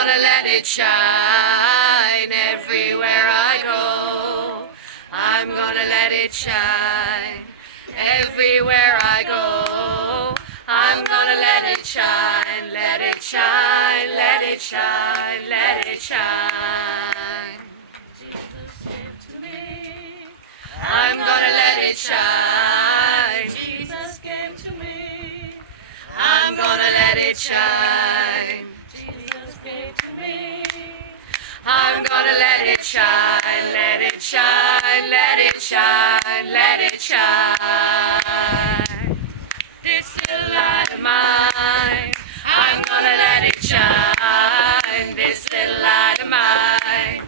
gonna let it shine everywhere I go. I'm gonna let it shine everywhere I go. I'm gonna let it shine, let it shine, let it shine, let it shine. Jesus came to me. I'm gonna let it shine. Jesus came to me. I'm gonna let it shine. Jesus came to me. I'm gonna let it shine, let it shine, let it shine, let it shine. This little light of mine, I'm gonna let it shine. This little light of mine,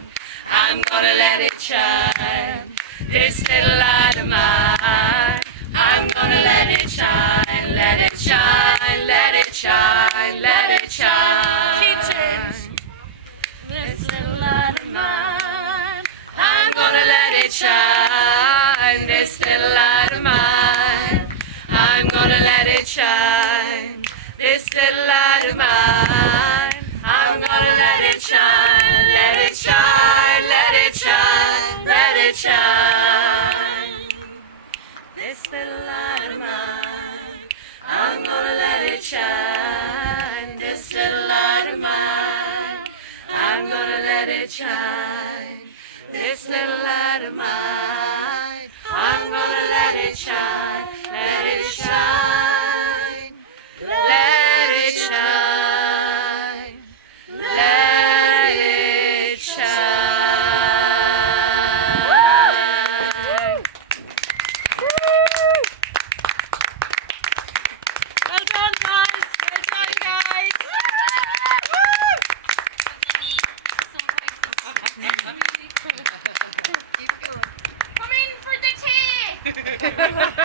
I'm gonna let it shine. This little light of mine, I'm gonna let it shine, let it shine, let it shine, let it shine. This little light of mine, I'm gonna let it shine. This little light of mine, I'm gonna let it shine. This little light of mine, I'm gonna let it shine, let it shine, let it shine, let it shine. This little light of mine, I'm gonna let it shine. This little light of mine, I'm gonna let it shine. This little light of mine, I'm gonna let it shine, let it shine, let it shine, let it shine. Well done, guys. Well done, guys. Come in for the tea.